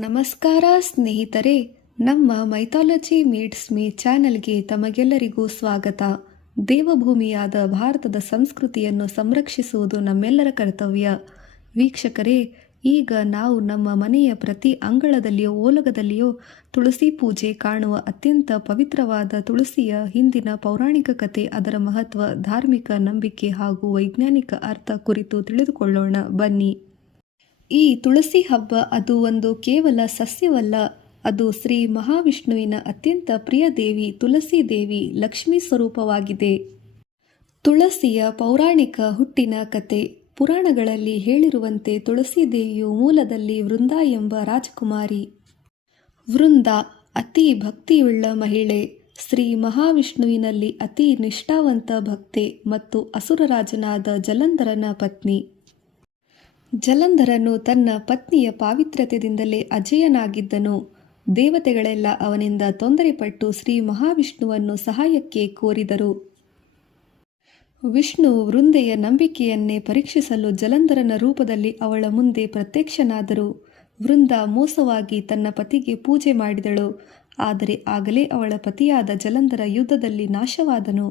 ನಮಸ್ಕಾರ ಸ್ನೇಹಿತರೆ, ನಮ್ಮ ಮೈಥಾಲಜಿ ಮೀಟ್ಸ್ ಮೀ ಚಾನೆಲ್ಗೆ ತಮಗೆಲ್ಲರಿಗೂ ಸ್ವಾಗತ. ದೇವಭೂಮಿಯಾದ ಭಾರತದ ಸಂಸ್ಕೃತಿಯನ್ನು ಸಂರಕ್ಷಿಸುವುದು ನಮ್ಮೆಲ್ಲರ ಕರ್ತವ್ಯ. ವೀಕ್ಷಕರೇ, ಈಗ ನಾವು ನಮ್ಮ ಮನೆಯ ಪ್ರತಿ ಅಂಗಳದಲ್ಲಿಯೋ ಓಲಗದಲ್ಲಿಯೋ ತುಳಸಿ ಪೂಜೆ ಕಾಣುವ ಅತ್ಯಂತ ಪವಿತ್ರವಾದ ತುಳಸಿಯ ಹಿಂದಿನ ಪೌರಾಣಿಕ ಕಥೆ, ಅದರ ಮಹತ್ವ, ಧಾರ್ಮಿಕ ನಂಬಿಕೆ ಹಾಗೂ ವೈಜ್ಞಾನಿಕ ಅರ್ಥ ಕುರಿತು ತಿಳಿದುಕೊಳ್ಳೋಣ ಬನ್ನಿ. ಈ ತುಳಸಿ ಹಬ್ಬ ಅದು ಒಂದು ಕೇವಲ ಸಸ್ಯವಲ್ಲ, ಅದು ಶ್ರೀ ಮಹಾವಿಷ್ಣುವಿನ ಅತ್ಯಂತ ಪ್ರಿಯ ದೇವಿ ತುಳಸಿ ದೇವಿ ಲಕ್ಷ್ಮೀ ಸ್ವರೂಪವಾಗಿದೆ. ತುಳಸಿಯ ಪೌರಾಣಿಕ ಹುಟ್ಟಿನ ಕತೆ. ಪುರಾಣಗಳಲ್ಲಿ ಹೇಳಿರುವಂತೆ ತುಳಸಿ ದೇವಿಯು ಮೂಲದಲ್ಲಿ ವೃಂದ ಎಂಬ ರಾಜಕುಮಾರಿ. ವೃಂದ ಅತಿ ಭಕ್ತಿಯುಳ್ಳ ಮಹಿಳೆ, ಶ್ರೀ ಮಹಾವಿಷ್ಣುವಿನಲ್ಲಿ ಅತಿ ನಿಷ್ಠಾವಂತ ಭಕ್ತೆ ಮತ್ತು ಅಸುರರಾಜನಾದ ಜಲಂಧರನ ಪತ್ನಿ. ಜಲಂಧರನು ತನ್ನ ಪತ್ನಿಯ ಪಾವಿತ್ರ್ಯತೆಯಿಂದಲೇ ಅಜೇಯನಾಗಿದ್ದನು. ದೇವತೆಗಳೆಲ್ಲ ಅವನಿಂದ ತೊಂದರೆಪಟ್ಟು ಶ್ರೀ ಮಹಾವಿಷ್ಣುವನ್ನು ಸಹಾಯಕ್ಕೆ ಕೋರಿದರು. ವಿಷ್ಣು ವೃಂದೆಯ ನಂಬಿಕೆಯನ್ನೇ ಪರೀಕ್ಷಿಸಲು ಜಲಂಧರನ ರೂಪದಲ್ಲಿ ಅವಳ ಮುಂದೆ ಪ್ರತ್ಯಕ್ಷನಾದರು. ವೃಂದ ಮೋಸವಾಗಿ ತನ್ನ ಪತಿಗೆ ಪೂಜೆ ಮಾಡಿದಳು. ಆದರೆ ಆಗಲೇ ಅವಳ ಪತಿಯಾದ ಜಲಂಧರ ಯುದ್ಧದಲ್ಲಿ ನಾಶವಾದನು.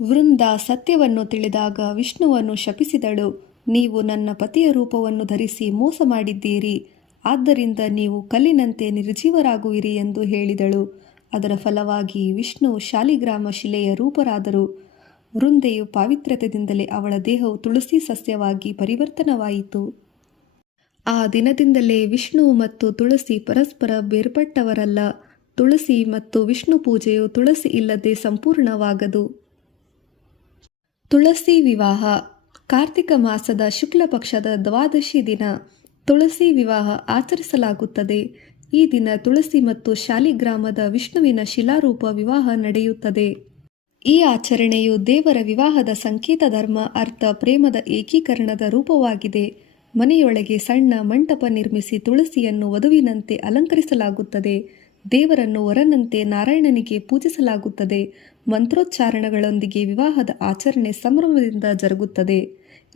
ವೃಂದ ಸತ್ಯವನ್ನು ತಿಳಿದಾಗ ವಿಷ್ಣುವನ್ನು ಶಪಿಸಿದಳು. ನೀವು ನನ್ನ ಪತಿಯ ರೂಪವನ್ನು ಧರಿಸಿ ಮೋಸ ಮಾಡಿದ್ದೀರಿ, ಆದ್ದರಿಂದ ನೀವು ಕಲ್ಲಿನಂತೆ ನಿರ್ಜೀವರಾಗುವಿರಿ ಎಂದು ಹೇಳಿದಳು. ಅದರ ಫಲವಾಗಿ ವಿಷ್ಣು ಶಾಲಿಗ್ರಾಮ ಶಿಲೆಯ ರೂಪರಾದರು. ವೃಂದೆಯು ಪಾವಿತ್ರ್ಯತೆಯಿಂದಲೇ ಅವಳ ದೇಹವು ತುಳಸಿ ಸಸ್ಯವಾಗಿ ಪರಿವರ್ತನವಾಯಿತು. ಆ ದಿನದಿಂದಲೇ ವಿಷ್ಣು ಮತ್ತು ತುಳಸಿ ಪರಸ್ಪರ ಬೇರ್ಪಟ್ಟವರಲ್ಲ. ತುಳಸಿ ಮತ್ತು ವಿಷ್ಣು ಪೂಜೆಯು ತುಳಸಿ ಇಲ್ಲದೆ ಸಂಪೂರ್ಣವಾಗದು. ತುಳಸಿ ವಿವಾಹ. ಕಾರ್ತಿಕ ಮಾಸದ ಶುಕ್ಲ ಪಕ್ಷದ ದ್ವಾದಶಿ ದಿನ ತುಳಸಿ ವಿವಾಹ ಆಚರಿಸಲಾಗುತ್ತದೆ. ಈ ದಿನ ತುಳಸಿ ಮತ್ತು ಶಾಲಿಗ್ರಾಮದ ವಿಷ್ಣುವಿನ ಶಿಲಾರೂಪ ವಿವಾಹ ನಡೆಯುತ್ತದೆ. ಈ ಆಚರಣೆಯು ದೇವರ ವಿವಾಹದ ಸಂಕೇತ, ಧರ್ಮ, ಅರ್ಥ, ಪ್ರೇಮದ ಏಕೀಕರಣದ ರೂಪವಾಗಿದೆ. ಮನೆಯೊಳಗೆ ಸಣ್ಣ ಮಂಟಪ ನಿರ್ಮಿಸಿ ತುಳಸಿಯನ್ನು ವಧುವಿನಂತೆ ಅಲಂಕರಿಸಲಾಗುತ್ತದೆ. ದೇವರನ್ನು ವರನಂತೆ ನಾರಾಯಣನಿಗೆ ಪೂಜಿಸಲಾಗುತ್ತದೆ. ಮಂತ್ರೋಚ್ಚಾರಣೆಗಳೊಂದಿಗೆ ವಿವಾಹದ ಆಚರಣೆ ಸಂಭ್ರಮದಿಂದ ಜರುಗುತ್ತದೆ.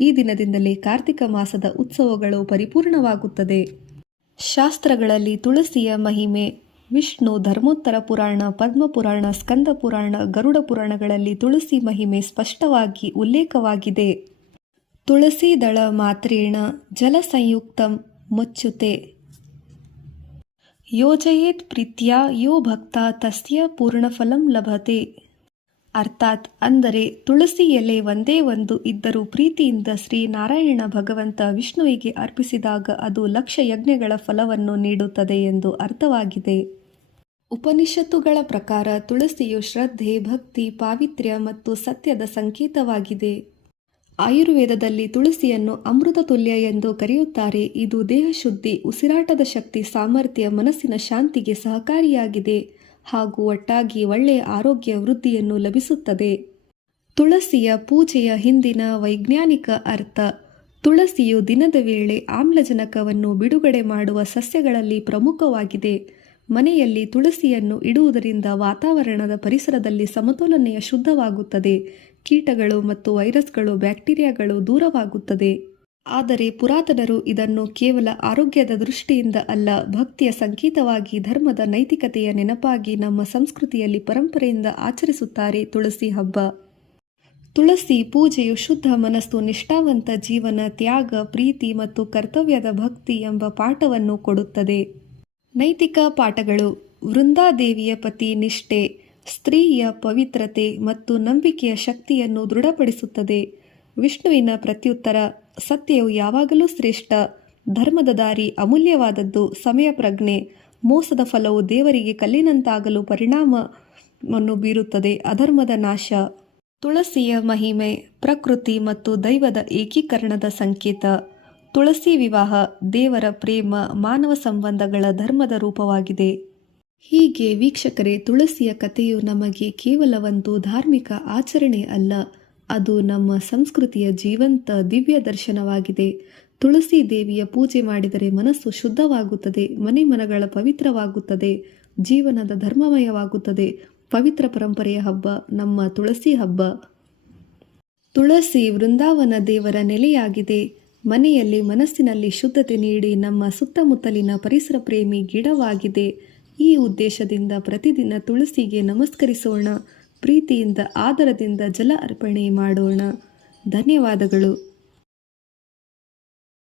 ಈ ದಿನದಿಂದಲೇ ಕಾರ್ತಿಕ ಮಾಸದ ಉತ್ಸವಗಳು ಪರಿಪೂರ್ಣವಾಗುತ್ತದೆ. ಶಾಸ್ತ್ರಗಳಲ್ಲಿ ತುಳಸಿಯ ಮಹಿಮೆ. ವಿಷ್ಣು ಧರ್ಮೋತ್ತರ ಪುರಾಣ, ಪದ್ಮಪುರಾಣ, ಸ್ಕಂದ ಪುರಾಣ, ಗರುಡ ಪುರಾಣಗಳಲ್ಲಿ ತುಳಸಿ ಮಹಿಮೆ ಸ್ಪಷ್ಟವಾಗಿ ಉಲ್ಲೇಖವಾಗಿದೆ. ತುಳಸಿ ದಳ ಮಾತ್ರೇಣ ಜಲ ಸಂಯುಕ್ತಂ ಮುಚ್ಯುತೆ ಯೋಜಯೇತ್ ಪ್ರೀತ್ಯಾ ಯೋ ಭಕ್ತ ತಸ್ಯ ಪೂರ್ಣಫಲಂ ಲಭತೆ. ಅರ್ಥಾತ್ ಅಂದರೆ ತುಳಸಿ ಎಲೆ ಒಂದೇ ಒಂದು ಇದ್ದರೂ ಪ್ರೀತಿಯಿಂದ ಶ್ರೀ ನಾರಾಯಣ ಭಗವಂತ ವಿಷ್ಣುವಿಗೆ ಅರ್ಪಿಸಿದಾಗ ಅದು ಲಕ್ಷ ಯಜ್ಞಗಳ ಫಲವನ್ನು ನೀಡುತ್ತದೆ ಎಂದು ಅರ್ಥವಾಗಿದೆ. ಉಪನಿಷತ್ತುಗಳ ಪ್ರಕಾರ ತುಳಸಿಯು ಶ್ರದ್ಧೆ, ಭಕ್ತಿ, ಪಾವಿತ್ರ್ಯ ಮತ್ತು ಸತ್ಯದ ಸಂಕೇತವಾಗಿದೆ. ಆಯುರ್ವೇದದಲ್ಲಿ ತುಳಸಿಯನ್ನು ಅಮೃತ ತುಲ್ಯ ಎಂದು ಕರೆಯುತ್ತಾರೆ. ಇದು ದೇಹಶುದ್ಧಿ, ಉಸಿರಾಟದ ಶಕ್ತಿ, ಸಾಮರ್ಥ್ಯ, ಮನಸ್ಸಿನ ಶಾಂತಿಗೆ ಸಹಕಾರಿಯಾಗಿದೆ ಹಾಗೂ ಒಟ್ಟಾಗಿ ಒಳ್ಳೆಯ ಆರೋಗ್ಯ ವೃದ್ಧಿಯನ್ನು ಲಭಿಸುತ್ತದೆ. ತುಳಸಿಯ ಪೂಜೆಯ ಹಿಂದಿನ ವೈಜ್ಞಾನಿಕ ಅರ್ಥ. ತುಳಸಿಯು ದಿನದ ವೇಳೆ ಆಮ್ಲಜನಕವನ್ನು ಬಿಡುಗಡೆ ಮಾಡುವ ಸಸ್ಯಗಳಲ್ಲಿ ಪ್ರಮುಖವಾಗಿದೆ. ಮನೆಯಲ್ಲಿ ತುಳಸಿಯನ್ನು ಇಡುವುದರಿಂದ ವಾತಾವರಣದ ಪರಿಸರದಲ್ಲಿ ಸಮತೋಲನೆಯ ಶುದ್ಧವಾಗುತ್ತದೆ. ಕೀಟಗಳು ಮತ್ತು ವೈರಸ್ಗಳು, ಬ್ಯಾಕ್ಟೀರಿಯಾಗಳು ದೂರವಾಗುತ್ತದೆ. ಆದರೆ ಪುರಾತನರು ಇದನ್ನು ಕೇವಲ ಆರೋಗ್ಯದ ದೃಷ್ಟಿಯಿಂದ ಅಲ್ಲ, ಭಕ್ತಿಯ ಸಂಕೇತವಾಗಿ, ಧರ್ಮದ ನೈತಿಕತೆಯ ನೆನಪಾಗಿ ನಮ್ಮ ಸಂಸ್ಕೃತಿಯಲ್ಲಿ ಪರಂಪರೆಯಿಂದ ಆಚರಿಸುತ್ತಾರೆ. ತುಳಸಿ ಹಬ್ಬ. ತುಳಸಿ ಪೂಜೆಯು ಶುದ್ಧ ಮನಸ್ಸು, ನಿಷ್ಠಾವಂತ ಜೀವನ, ತ್ಯಾಗ, ಪ್ರೀತಿ ಮತ್ತು ಕರ್ತವ್ಯದ ಭಕ್ತಿ ಎಂಬ ಪಾಠವನ್ನು ಕೊಡುತ್ತದೆ. ನೈತಿಕ ಪಾಠಗಳು. ವೃಂದಾದೇವಿಯ ಪತಿ ನಿಷ್ಠೆ ಸ್ತ್ರೀಯ ಪವಿತ್ರತೆ ಮತ್ತು ನಂಬಿಕೆಯ ಶಕ್ತಿಯನ್ನು ದೃಢಪಡಿಸುತ್ತದೆ. ವಿಷ್ಣುವಿನ ಪ್ರತ್ಯುತ್ತರ. ಸತ್ಯವು ಯಾವಾಗಲೂ ಶ್ರೇಷ್ಠ. ಧರ್ಮದ ದಾರಿ ಅಮೂಲ್ಯವಾದದ್ದು. ಸಮಯ ಪ್ರಜ್ಞೆ. ಮೋಸದ ಫಲವು ದೇವರಿಗೆ ಕಲ್ಲಿನಂತಾಗಲು ಪರಿಣಾಮವನ್ನು ಬೀರುತ್ತದೆ. ಅಧರ್ಮದ ನಾಶ. ತುಳಸಿಯ ಮಹಿಮೆ. ಪ್ರಕೃತಿ ಮತ್ತು ದೈವದ ಏಕೀಕರಣದ ಸಂಕೇತ. ತುಳಸಿ ವಿವಾಹ ದೇವರ ಪ್ರೇಮ, ಮಾನವ ಸಂಬಂಧಗಳ ಧರ್ಮದ ರೂಪವಾಗಿದೆ. ಹೀಗೆ ವೀಕ್ಷಕರೇ, ತುಳಸಿಯ ಕಥೆಯು ನಮಗೆ ಕೇವಲ ಒಂದು ಧಾರ್ಮಿಕ ಆಚರಣೆ ಅಲ್ಲ, ಅದು ನಮ್ಮ ಸಂಸ್ಕೃತಿಯ ಜೀವಂತ ದಿವ್ಯ ದರ್ಶನವಾಗಿದೆ. ತುಳಸಿ ದೇವಿಯ ಪೂಜೆ ಮಾಡಿದರೆ ಮನಸ್ಸು ಶುದ್ಧವಾಗುತ್ತದೆ, ಮನೆಮನಗಳ ಪವಿತ್ರವಾಗುತ್ತದೆ, ಜೀವನದ ಧರ್ಮಮಯವಾಗುತ್ತದೆ. ಪವಿತ್ರ ಪರಂಪರೆಯ ಹಬ್ಬ ನಮ್ಮ ತುಳಸಿ ಹಬ್ಬ. ತುಳಸಿ ವೃಂದಾವನ ದೇವರ ನೆಲೆಯಾಗಿದೆ. ಮನೆಯಲ್ಲಿ ಮನಸ್ಸಿನಲ್ಲಿ ಶುದ್ಧತೆ ನೀಡಿ ನಮ್ಮ ಸುತ್ತಮುತ್ತಲಿನ ಪರಿಸರ ಪ್ರೇಮಿ ಗಿಡವಾಗಿದೆ. ಈ ಉದ್ದೇಶದಿಂದ ಪ್ರತಿದಿನ ತುಳಸಿಗೆ ನಮಸ್ಕರಿಸೋಣ. ಪ್ರೀತಿಯಿಂದ ಆದರದಿಂದ ಜಲ ಅರ್ಪಣೆ ಮಾಡೋಣ. ಧನ್ಯವಾದಗಳು.